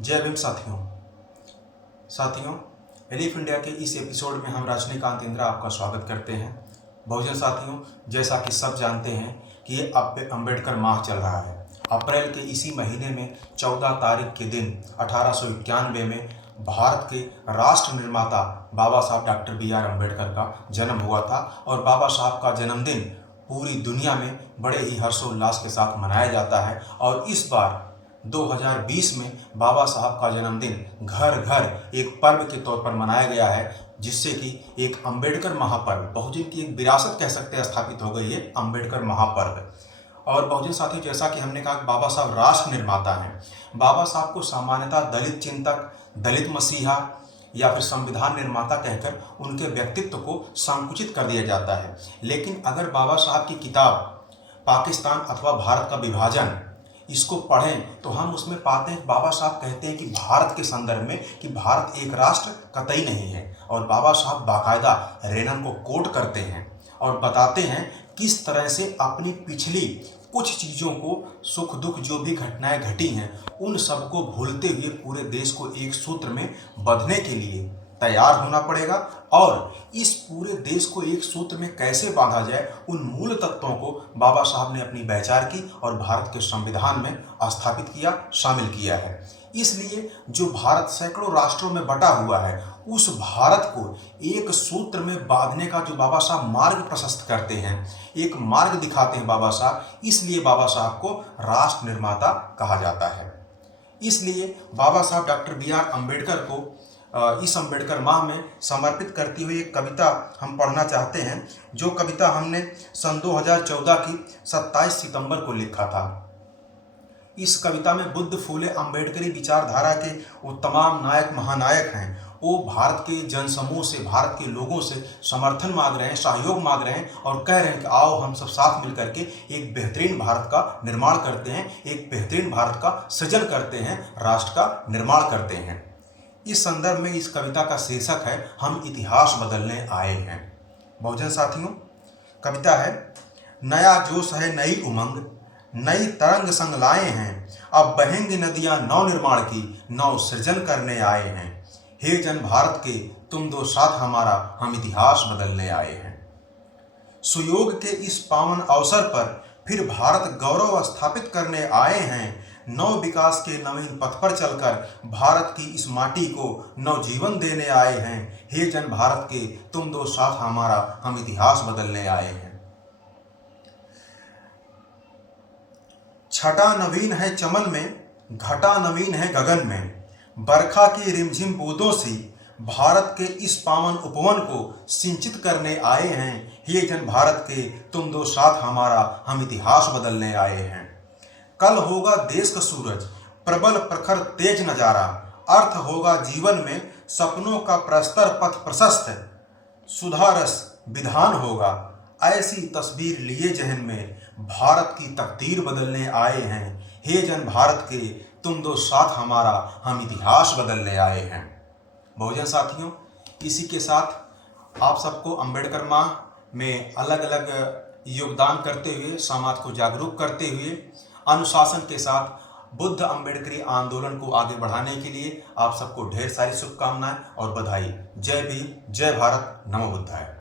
जय भीम साथियों elif India के इस एपिसोड में हम रजनीकांत इंद्रा आपका स्वागत करते हैं। बहुजन साथियों, जैसा कि सब जानते हैं कि ये अम्बेडकर माह चल रहा है। अप्रैल के इसी महीने में 14 तारीख के दिन 1891 में भारत के राष्ट्र निर्माता बाबा साहब डॉक्टर बी.आर. अम्बेडकर का जन्म हुआ था और बाबा साहब का जन्मदिन पूरी दुनिया में बड़े ही हर्षोल्लास के साथ मनाया जाता है। और इस बार 2020 में बाबा साहब का जन्मदिन घर घर एक पर्व के तौर पर मनाया गया है, जिससे कि एक अम्बेडकर महापर्व, बहुजन की एक विरासत कह सकते हैं, स्थापित हो गई है अम्बेडकर महापर्व। और बहुजन साथी, जैसा कि हमने कहा, बाबा साहब राष्ट्र निर्माता हैं। बाबा साहब को सामान्यतः दलित चिंतक, दलित मसीहा या फिर संविधान निर्माता कहकर उनके व्यक्तित्व को संकुचित कर दिया जाता है। लेकिन अगर बाबा साहब की किताब पाकिस्तान अथवा भारत का विभाजन इसको पढ़ें तो हम उसमें पाते हैं बाबा साहब कहते हैं कि भारत के संदर्भ में कि भारत एक राष्ट्र कतई नहीं है। और बाबा साहब बाकायदा रेनन को कोट करते हैं और बताते हैं किस तरह से अपनी पिछली कुछ चीज़ों को, सुख दुख जो भी घटनाएं घटी हैं, उन सबको भूलते हुए पूरे देश को एक सूत्र में बंधने के लिए तैयार होना पड़ेगा। और इस पूरे देश को एक सूत्र में कैसे बांधा जाए, उन मूल तत्वों को बाबा साहब ने अपनी विचार की और भारत के संविधान में स्थापित किया, शामिल किया है। इसलिए जो भारत सैकड़ों राष्ट्रों में बटा हुआ है, उस भारत को एक सूत्र में बांधने का जो बाबा साहब मार्ग प्रशस्त करते हैं, एक मार्ग दिखाते हैं बाबा साहब, इसलिए बाबा साहब को राष्ट्र निर्माता कहा जाता है। इसलिए बाबा साहब डॉक्टर बी.आर. अम्बेडकर को इस अम्बेडकर माह में समर्पित करती हुई एक कविता हम पढ़ना चाहते हैं, जो कविता हमने सन 2014 की 27 सितंबर को लिखा था। इस कविता में बुद्ध फूले अम्बेडकरी विचारधारा के वो तमाम नायक महानायक हैं, वो भारत के जनसमूह से, भारत के लोगों से समर्थन मांग रहे हैं, सहयोग मांग रहे हैं और कह रहे हैं कि आओ हम सब साथ मिल करके एक बेहतरीन भारत का निर्माण करते हैं, एक बेहतरीन भारत का सृजन करते हैं, राष्ट्र का निर्माण करते हैं। इस संदर्भ में इस कविता का शीर्षक है, हम इतिहास बदलने आए हैं। बहुजन साथियों, कविता है, नया जोश है, नई उमंग, नई तरंग संग लाए हैं, अब बहेंगी नदियां नव निर्माण की, नव सृजन करने आए हैं। हे जन भारत के तुम दो साथ हमारा, हम इतिहास बदलने आए हैं। सुयोग के इस पावन अवसर पर फिर भारत गौरव स्थापित करने आए हैं। नव विकास के नवीन पथ पर चलकर भारत की इस माटी को नव जीवन देने आए हैं। हे जन भारत के तुम दो साथ हमारा, हम इतिहास बदलने आए हैं। छटा नवीन है चमन में, घटा नवीन है गगन में, बरखा की रिमझिम बूंदों से भारत के इस पावन उपवन को सिंचित करने आए हैं। हे जन भारत के तुम दो साथ हमारा, हम इतिहास बदलने आए हैं। कल होगा देश का सूरज, प्रबल प्रखर तेज नजारा, अर्थ होगा जीवन में, सपनों का प्रस्तर पथ प्रशस्त, सुधारस विधान होगा, ऐसी तस्वीर लिए जहन में, भारत की तकदीर बदलने आए हैं। हे जन भारत के तुम दो साथ हमारा, हम इतिहास बदलने आए हैं। बहुजन साथियों, इसी के साथ आप सबको अम्बेडकर माह में अलग अलग योगदान करते हुए, समाज को जागरूक करते हुए, अनुशासन के साथ बुद्ध अम्बेडकरी आंदोलन को आगे बढ़ाने के लिए आप सबको ढेर सारी शुभकामनाएं और बधाई। जय भीम, जय भारत, नमो बुद्धाय।